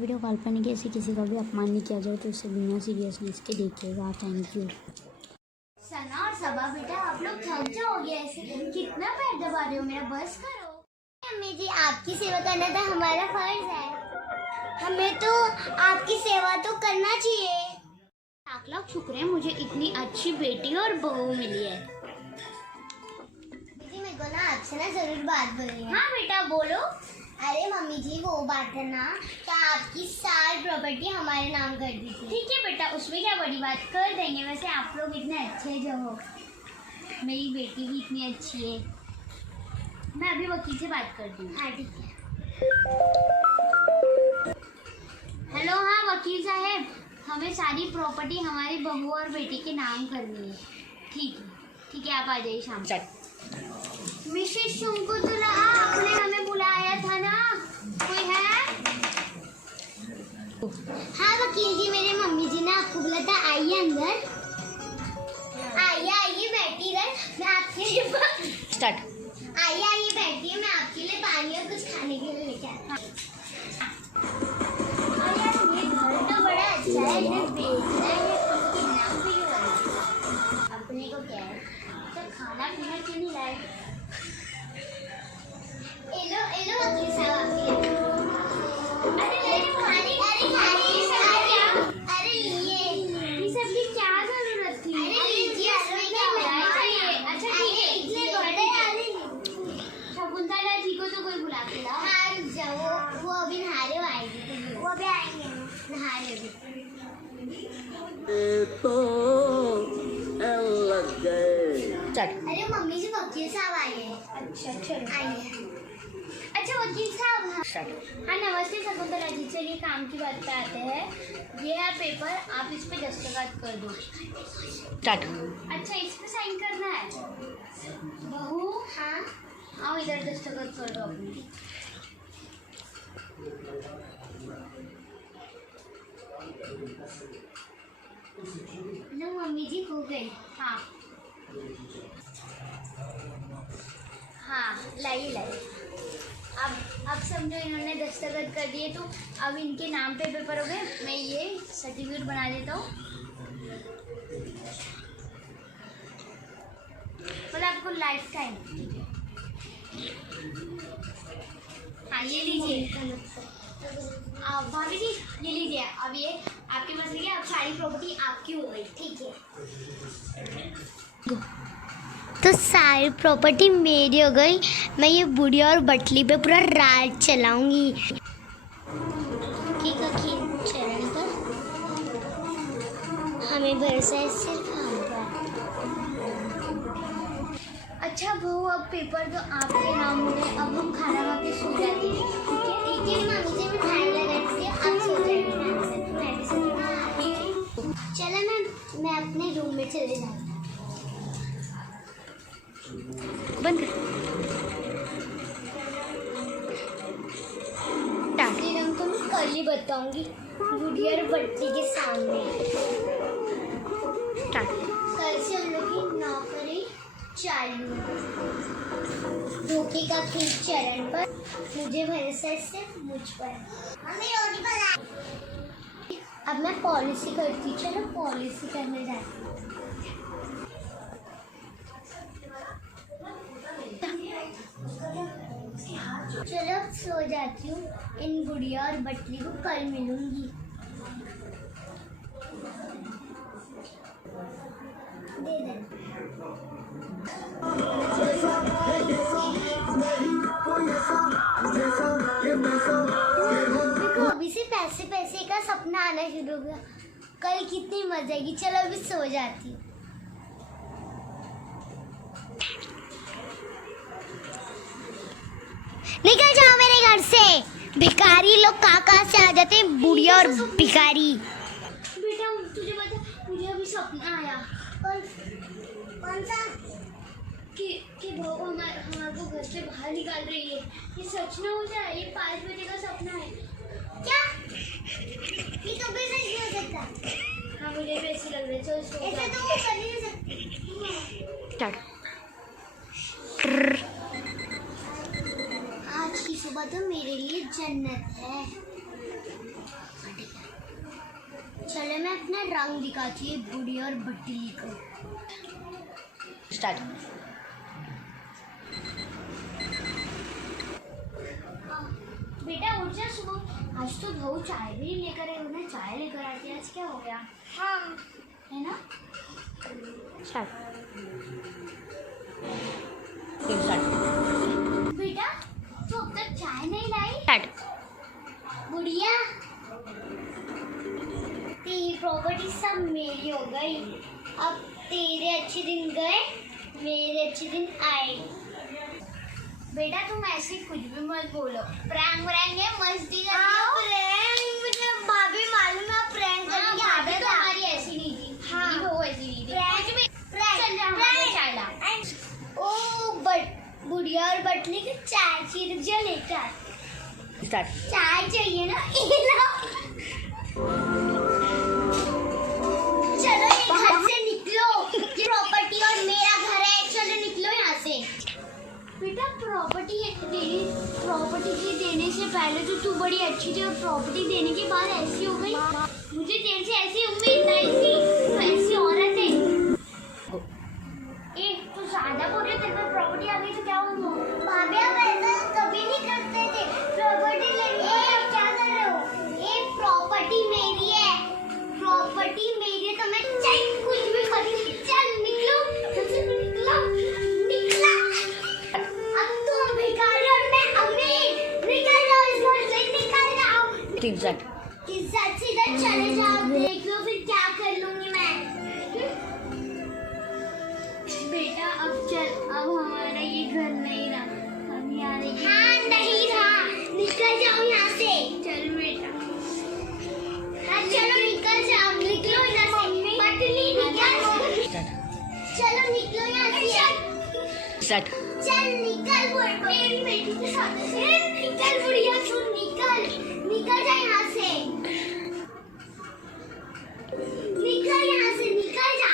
Video काल्पनिक ऐसे किसी का भी अपमान नहीं किया जाए तो उसे बिना सीरियसनेस के देखिएगा। Thank you. सना और सबा बेटा, आप लोग थक जाओगे ऐसे, कितना पैर दबा रहे हो, मेरा बस करो। अम्मी जी, आपकी सेवा करना तो हमारा फर्ज है, हमें तो आपकी सेवा तो करना चाहिए। लाख लाख शुक्र है मुझे इतनी अच्छी बेटी और बहू मिली है। दीदी मेरे को ना आपसे ना जरूर बात बोलनी है। हाँ बेटा बोलो। अरे मम्मी जी, वो बात है ना कि आपकी सारी प्रॉपर्टी हमारे नाम कर दी थी। ठीक है बेटा, उसमें क्या बड़ी बात, कर देंगे। वैसे आप लोग इतने अच्छे जो हो, मेरी बेटी भी इतनी अच्छी है। मैं अभी वकील से बात करती हूँ। हाँ ठीक है। हेलो, हाँ वकील साहब, हमें सारी प्रॉपर्टी हमारी बहू और बेटी के नाम करनी है। ठीक है, आप आ जाइए शाम तक। मिसेस शंकुतला, आपने हमें बुलाया था ना, कोई है? हाँ वकील जी, मेरे मम्मी जी ने आपको बुलाया था, आइए अंदर। आइए बैठिए, मैं आपके लिए स्टार्ट। आइए बैठिए, मैं आपके लिए पानी और कुछ खाने के लिए लेके आता हूँ। यार ये घर तो बड़ा अच्छा है, इन्हें बेचना है, उनके नाम पे क्यों है? अपने को क्या है, तो खाना पीना क्यों नहीं लाए? एलो वकील साहब आपके लिए। अरे लिए ये सब की क्या जरूरत थी? अरे लीजिए, अच्छा ठीक है, इतने बड़े शकुंतला जी को तो कोई बुला के लाओ। हाँ जाओ, वो अभी नहा रहे हो, आएंगे, वो भी आएंगे, नहा रहे अरे मम्मी जी, वकील साहब आए हैं। अच्छा आइए। अच्छा वकील साहब, हाँ नमस्ते शकुंतला जी, चलिए काम की बात पे आते हैं। ये है पेपर, आप इस पे दस्तखत कर दो। स्टार्ट। अच्छा, इस पे साइन करना है। बहू, हाँ आओ इधर, दस्तखत कर दो अपनी। लो मम्मी जी, हो गई। हाँ लाइए। अब समझो, इन्होंने दस्तखत कर दिए तो अब इनके नाम पे पेपर हो गए। मैं ये सर्टिफिकेट बना देता हूँ, मतलब आपको लाइफ टाइम। हाँ ये लीजिए, भाभी जी ये लीजिए, अब ये आपके पास लीजिए, अब सारी प्रॉपर्टी आपकी हो गई। ठीक है, तो सारी प्रॉपर्टी मेरी हो गई। मैं ये बुढ़िया और बटली पे पूरा राज चलाऊंगी। चरण पर हमें भरोसा है सिर्फ हम पर। अच्छा बहू, अब पेपर तो आपके नाम हो गए, अब हम खाना खा के सो जाते हैं। ठीक है मम्मी जी, मैं खाने लगाती हूँ, आप सो जाएंगे। मैं भी सो जाऊँगी। चलो मैं अपने रूम में चले जाती हूँ। बंद रंग तो मैं कल ही बताऊंगी बुढ़िया और बट्टी के सामने। कल से हम लोग की नौकरी चालू। धोखे का खेल चरण पर, मुझे भरोसा सिर्फ मुझ पर। अब मैं पॉलिसी करती, चलो पॉलिसी करने जाती हूँ। चलो अब सो जाती हूँ, इन गुड़िया और बटली को कल मिलूंगी। दे दे। देखो अभी से पैसे का सपना आना शुरू हो गया, कल कितनी मजा आएगी। चलो अभी सो जाती हूँ। निकल जाओ मेरे घर से, भिखारी लोग कहाँ से आ जाते हैं, बुढ़िया और भिखारी। बेटा तुझे पता, मुझे अभी सपना आया। कौन सा? कि बहू हमारे को घर से बाहर निकाल रही है। ये सच ना हो जाए, ये 5 बजे का सपना है। क्या? ये कभी सच नहीं हो सकता। हाँ मुझे भी ऐसे लग रहा है। चलो ऐसे तो वो कर नहीं सकते। आज की सुबह तो मेरे लिए जन्नत है। चलो मैं अपना रंग दिखाती हूँ बुढ़ी और बटली को। स्टार्ट। बेटा उठ जा, सुबह आज तो भाऊ चाय भी लेकर आए, उन्हें चाय लेकर आती है, आज क्या हो गया? हाँ है ना। स्टार्ट। बेटा तू अब तक चाय नहीं लाई? स्टार्ट। बुढ़िया तेरी प्रॉपर्टी सब मेरी हो गई, अब तेरे अच्छे दिन गए, मेरे अच्छे दिन आए। बेटा तुम ऐसे कुछ भी मत बोलो, प्रैंक है, मस्ती कर रही हो। प्रैंक मुझे भाभी मालूम है, प्रैंक करने की आदत हमारी ऐसी नहीं थी। हाँ वो ऐसी नहीं थी। ओ बट बुढ़िया और बटली की चाय चाहिए, जो लेकर स्टार्ट। चाय चाहिए ना, ये लो। चलो ये घर से निकलो, ये प्रॉपर्टी और मेरा घर है, चलो निकलो यहाँ से। बेटा प्रॉपर्टी की देने से पहले तो तू बड़ी अच्छी थी, और प्रॉपर्टी देने के बाद ऐसी हो गई। मुझे तेरे से ऐसी उम्मीद नहीं थी, तो ऐसी औरत है। तू ज्यादा बोल रही है, तेरे पास प्रॉपर्टी आ गई तो क्या हुआ? भाभी आप ऐसा कभी नहीं करते थे, प्रॉपर्टी लेने आप क्या कर रहे हो? ये प्रॉपर्टी मेरी है, प्रॉपर्टी मेरी है, तो मैं चाहे कुछ भी करूंगी। चल निकलो, निकलो, निकला। अब तुम भिखारी और मैं अमीर, निकल जाओ इस घर से, निकल जाओ। इज्जत से इधर चले जाओ, देख लो फिर क्या कर लूंगी मैं। बेटा अब चल, अब हमारा ये घर नहीं रहा, हम यहाँ रहेंगे। हाँ नहीं रहा, निकल जाओ यहाँ से। चल बेटा, हाँ चलो निकल जाओ, निकलो यहाँ से। पटली निकल, चलो निकलो यहाँ से। स्टार्ट। चल निकल, मेरी बेटी के साथ निकल। बुढ़िया तू निकल जा यहाँ से, निकल यहाँ से, निकल जा।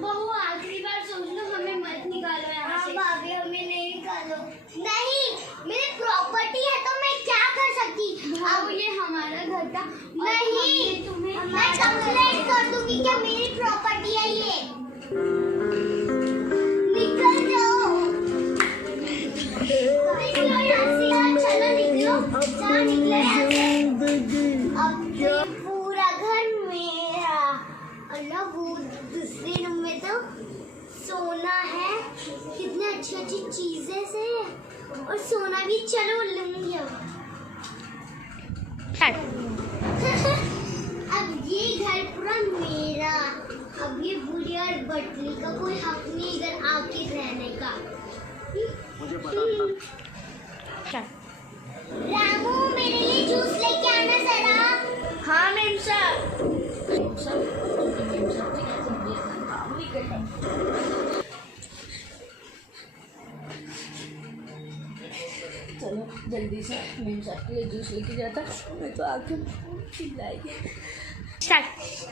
बहू आखिरी बार सोच लो, हमें मत निकालो यहाँ से। भाभी हमें नहीं निकालो। नहीं, मेरी प्रॉपर्टी है तो मैं क्या कर सकती। अब ये हमारा घर था। नहीं, मैं कंप्लेंट कर दूंगी क्या मेरी प्रॉपर्टी है ये। निकल जाओ, निकलो यहाँ से, चलो निकलो, चलो निकलो यहाँ से। अब ये पूरा घर मेरा। अल्लाह वो दूसरे रूम में तो सोना है, कितनी अच्छी अच्छी चीजें से, और सोना भी चलो लूंगी अब। अब ये घर पूरा मेरा, अब ये बूढ़ी और बटली का कोई हक नहीं इधर आके रहने का। रामू मेरे लिए जूस लेके आना जरा। हाँ मेम साहब। चलो जल्दी से मेम साहब के लिए जूस लेके जाता, मैं तो आके चिल्लाएगी। स्टार्ट।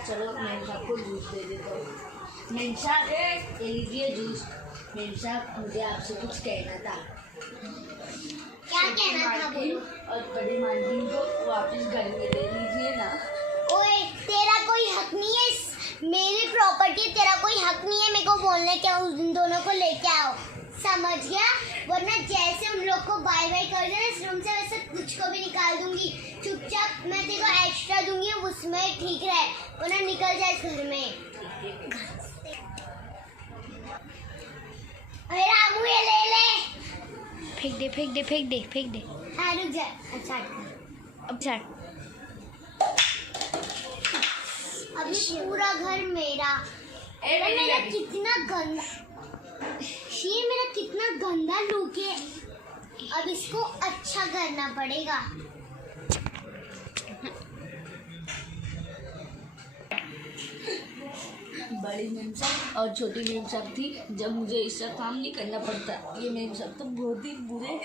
चलो मेम साहब को जूस दे देता हूँ। मेम साहब ये लीजिए जूस। मेम साहब मुझे आपसे कुछ कहना था। क्या कहना था बोलो। और बड़ी मालकिन को वापस घर में ले लीजिए ना। ओए तेरा कोई हक नहीं है, मेरी प्रॉपर्टी तेरा कोई हक नहीं है मेरे को बोलने का। उन दोनों को लेके आओ, समझ गया? वरना जैसे उन लोग को बाय बाय कर देना इस रूम से, वैसे तुझको भी निकाल दूंगी। चुपचाप मैं तेरे को एक्स्ट्रा दूंगी, उसमें ठीक रहे, वरना निकल जाए इस घर में। अरे रामू ये ले ले। फेंक दे फेंक दे फेंक दे फेंक दे। हाँ रुक जा। अच्छा अब स्टार्ट। अभी पूरा घर मेरा। मेरा कितना गंदा, ये मेरा कितना गंदा लुक है, अब इसको अच्छा करना पड़ेगा। बड़ी मेम साहब और छोटी मेम साहब थी जब मुझे इसका काम नहीं करना पड़ता। ये मेम साहब तो बहुत ही बुरे।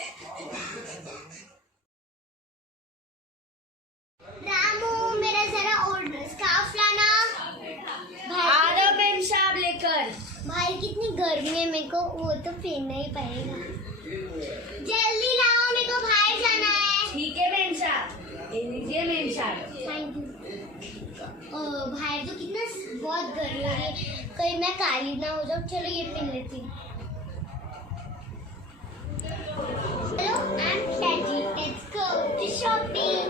रामू मेरा जरा ऑर्डर स्कार्फ लाना। आ रहा मेम साहब लेकर। भाई कितनी गर्मी है, मेरे को वो तो पहनना ही पड़ेगा। जल्दी लाओ, मेरे को बाहर जाना है। ठीक है मेम साहब। ये लीजिए मेमशाह। Thank you. बाहर तो कितना बहुत गर्मी हो रही है, कहीं मैं काली ना हो जाऊँ। चलो ये पहन लेती हूँ। Hello, I am ready, let's go to shopping.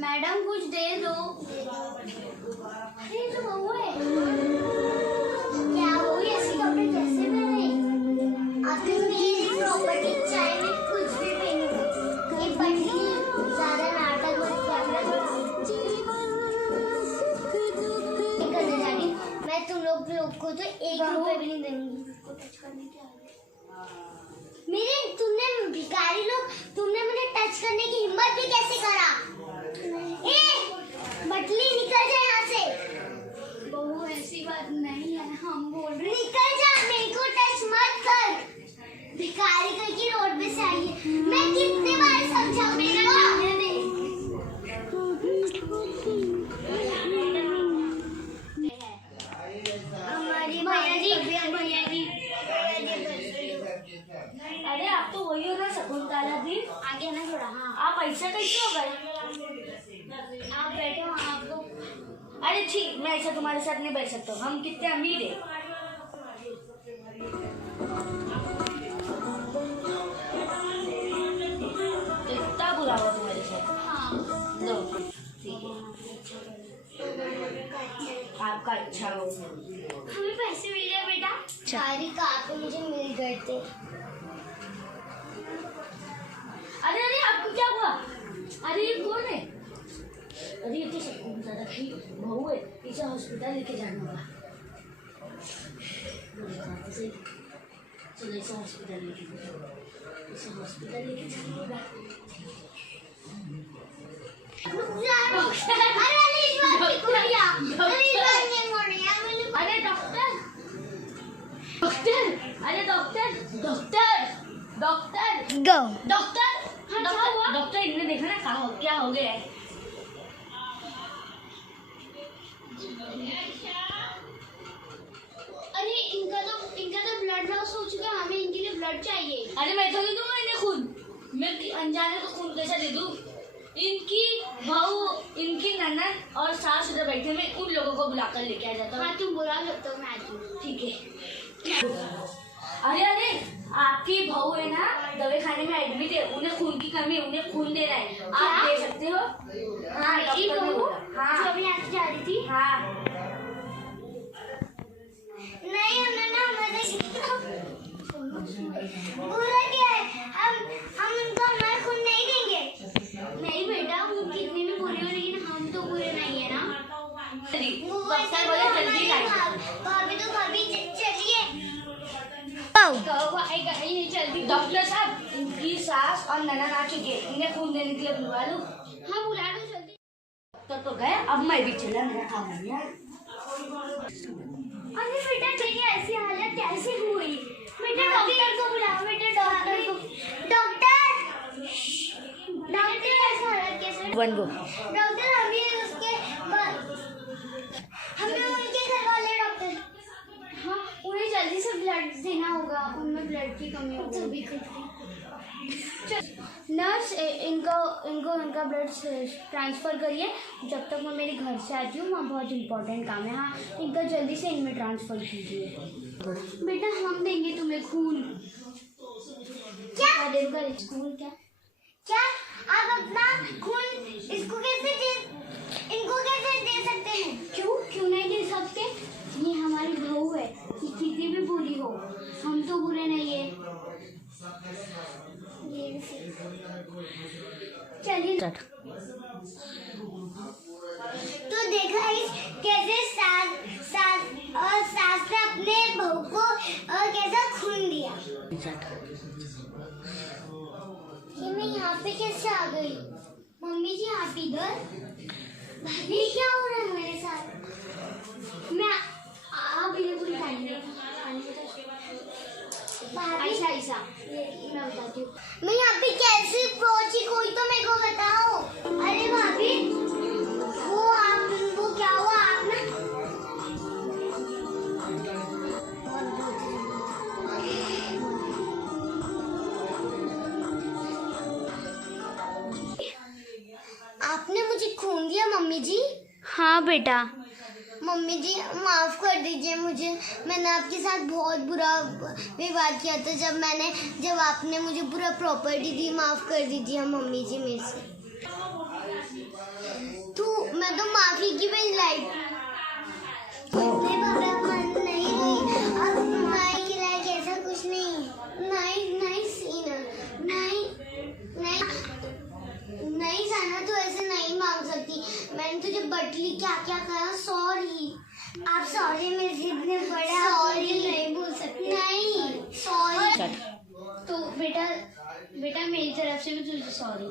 Madam कुछ दे दो। अरे तो बहू है क्या? वो ऐसे कपड़े कैसे पहने? आपने मेरी प्रॉपर्टी चाहे में कुछ भी पहनी हो, ये पटली ज्यादा नाटक मत करना। करने जानी मैं तुम लोग को तो 1 रुपए भी नहीं दूंगी। मेरे तुमने भिखारी लोग, तुमने मुझे टच करने की हिम्मत भी कैसे करा? ए, बटली निकल जा यहाँ से। बहू ऐसी बात नहीं है, हम बोल रहे। निकल जा, मेरे को टच मत कर। भिखारी करके रोड पे से आई है, मैं कितने बार समझाऊं मेरे को? हमारी भैया जी। अरे आप तो वही हो ना शकुंतला दी, आगे ना थोड़ा। हाँ, आप ऐसा कैसे हो गए? आप बैठो। आपको अरे ठीक, मैं ऐसा तुम्हारे साथ नहीं बैठ सकता, हम कितने अमीर है। कितना बुरा हुआ तुम्हारे साथ। हाँ, लो ठीक है, आपका अच्छा हो। हमें पैसे मिल गए बेटा। सारी कापी मुझे मिल गए थे। अरे अरे आपको क्या हुआ? अरे ये कौन है? अरे ये तो शकुंतला की बहू है, इसे हॉस्पिटल लेके जाना होगा। चलो इसे हॉस्पिटल लेके जाना होगा। अरे डॉक्टर, अरे डॉक्टर, गो। डॉक्टर इन्हें देखा ना क्या हो गया है। अरे इनका तो ब्लड लॉस हो चुका है, हमें इनके लिए ब्लड चाहिए। अरे मैं तो नहीं दूंगा इन्हें खून, मैं अनजाने को खून कैसे दे दूं? इनकी बहू, इनकी ननद और सास उधर बैठे, मैं उन लोगों को बुलाकर लेके आ जाता हूँ। हाँ, तुम बुला सकते हो, मैं आती हूँ। ठीक है। अरे अरे आपकी बहू है ना, दवाई खाने में एडमिट है, उन्हें खून की कमी है, उन्हें खून देना है, आप दे सकते हो? हाँ, डॉक्टर ने बोला। हाँ, जो अभी यहाँ से जा रही थी। हाँ। नहीं, हमने ना बुरा किया है। हम उनको हमारा खून नहीं देंगे। नहीं बेटा, वो कितनी भी बुरी हो, लेकिन हम तो बुरे नहीं है ना। डॉक्टर बोले जल्दी लाइए। भाभी तो भाभी चलिए। जल्दी। डॉक्टर साहब, इनकी सास और ननद आ चुके हैं, इन्हें खून देने के लिए बुलवा लूं? हाँ, बुला लो जल्दी। तो गए, अब मैं भी चला, मेरा काम हो गया। अरे बेटा, तेरी ऐसी हालत कैसे हुई? बेटा डॉक्टर को बुलाओ। बेटा डॉक्टर को। डॉक्टर ऐसी हालत कैसे? One go. डॉक्टर हमें उनके घर वाले डॉक्टर। हाँ, उन्हें जल्दी से ब्लड देना होगा, उनमें ब्लड की कमी हो गई। नर्स, इनका ब्लड ट्रांसफ़र करिए। जब तक मैं मेरे घर से आती हूँ, वहाँ बहुत इंपॉर्टेंट काम है। हाँ, इनका जल्दी से इनमें ट्रांसफ़र कीजिए। बेटा हम देंगे तुम्हें खून। क्या देगा स्कूल? क्या आप अपना खून इनको कैसे दे सकते हैं? क्यों नहीं दे सकते? ये हमारी बहू है, ये कितनी भी बुरी हो, हम तो बुरे नहीं है। चलिए। तो देखा कैसे सास ने अपने बहू को कैसा खून दिया। ये मैं यहाँ पे कैसे आ गई? मम्मी जी आप इधर? भाभी क्या हो रहा है मेरे साथ? मैं आप इधर पूरी ऐसा मैं बताती हूँ। मैं यहाँ पे कैसे पहुँची, कोई तो मेरे को बताओ। अरे भाभी, वो क्या हुआ? आप ना मम्मी जी। हाँ बेटा। मम्मी जी माफ़ कर दीजिए मुझे, मैंने आपके साथ बहुत बुरा व्यवहार किया था जब आपने मुझे पूरा प्रॉपर्टी दी। माफ़ कर दीजिए मम्मी जी मेरे से। मैं तो माफ़ी की भी लाइक नहीं हुई। अब माई की लाइक ऐसा कुछ नहीं। नहीं सीना, नहीं साना, तो ऐसे नहीं मांग सकती। मैंने तुझे बटली क्या क्या कहा। सॉरी। आप सॉरी मेरे जिद में पड़ा। सॉरी नहीं बोल सकते। नहीं सॉरी। तो बेटा मेरी तरफ से भी तुझे सॉरी।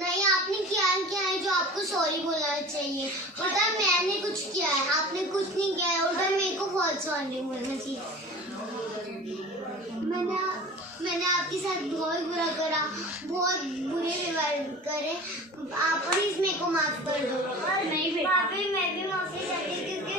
नहीं, आपने क्या है जो आपको सॉरी बोलना चाहिए। उल्टा मैंने कुछ किया है, आपने कुछ नहीं किया है। उल्टा मेरे को बहुत सॉरी बोलना चाहिए। मैंने आपके साथ बहुत बुरा करा, बहुत बुरे व्यवहार करे। आप प्लीज मेरे को माफ कर दो। नहीं बेटा, मैं भी माफी चाहती क्योंकि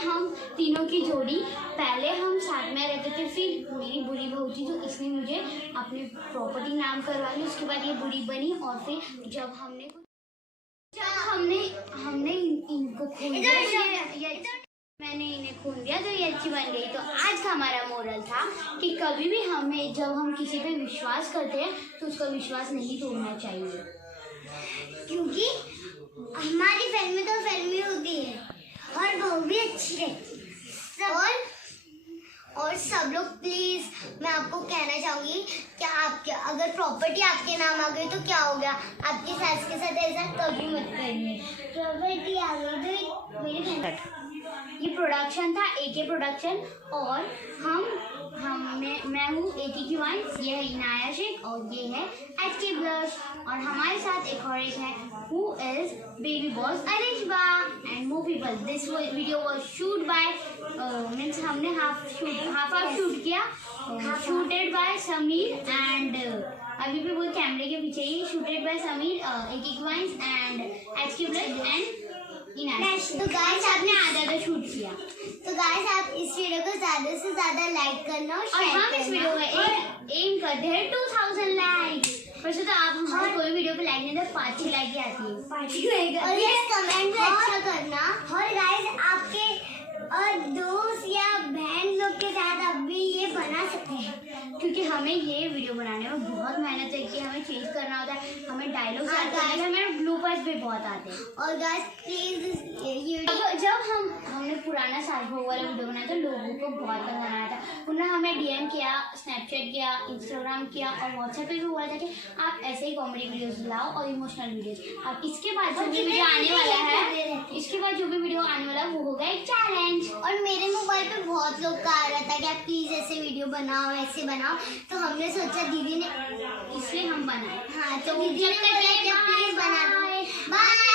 हम तीनों की जोड़ी, पहले हम साथ में रहते थे, फिर मेरी बुरी बहू थी तो इसने मुझे अपनी प्रॉपर्टी नाम करवा ली। उसके बाद ये बुरी बनी और फिर जब हमने इनको खून दिया, मैंने इन्हें खून दिया तो ये अच्छी बन गई। तो आज का हमारा मोरल था कि कभी भी जब हम किसी पे विश्वास करते हैं तो उसका विश्वास नहीं तोड़ना चाहिए, क्योंकि हमारी फिल्में तो फिल्में होती है और बहू भी अच्छी रहती है। और सब लोग प्लीज, मैं आपको कहना चाहूंगी कि आपके अगर प्रॉपर्टी आपके नाम आ गई तो क्या हो गया, आपकी सास के साथ ऐसा कभी मत करिए। प्रॉपर्टी आ गई तो मेरी बहन। ये प्रोडक्शन था AK प्रोडक्शन और मैं हूँ AK की वाइफ, ये है इनाया शेख और ये है HK ब्लश। और हमारे साथ एक है who is baby boss अरिशबा and more people. This video was shoot by means हमने half shoot किया, shooted by समीर and अभी भी वो कैमरे के पीछे ही, shooted by समीर, AK की wife and HK blush and तो गाइस आपने आधा शूट किया। तो गाइस आप इस वीडियो को ज्यादा से ज्यादा लाइक करना और हम इस वीडियो में एम करते हैं 2000 लाइक। वैसे तो आप हमारे कोई वीडियो पे लाइक नहीं दे, 5 लाइक ही आती है। 5 लाइक और ये कमेंट भी अच्छा करना। और गाइस आपके और दोस्त या बहन लोग के साथ आप भी ये बना सकते हैं, क्योंकि हमें ये वीडियो बनाने में बहुत मेहनत है कि हमें चेंज करना होता है, हमें डायलॉग आते हैं, हमें ब्लूपर्स भी बहुत आते हैं। और गाइस प्लीज जब हमने पुराना सालभोग वाला वीडियो बनाया था, लोगों को बहुत पसंद आया था। उन्होंने हमें DM किया, स्नैपचैट किया, इंस्टाग्राम किया और व्हाट्सएप पे भी बोला था कि आप ऐसे ही कॉमेडी वीडियोस लाओ और इमोशनल वीडियोस। अब इसके बाद जो भी वीडियो आने वाला है वो होगा एक चैलेंज। और मेरे मोबाइल पे बहुत लोग का आ रहा था कि आप प्लीज ऐसे वीडियो बनाओ, ऐसे बनाओ। तो हमने सोचा दीदी ने, इसलिए हम बनाए। हाँ, तो दीदी ने बोला कि प्लीज बना दो। बाय।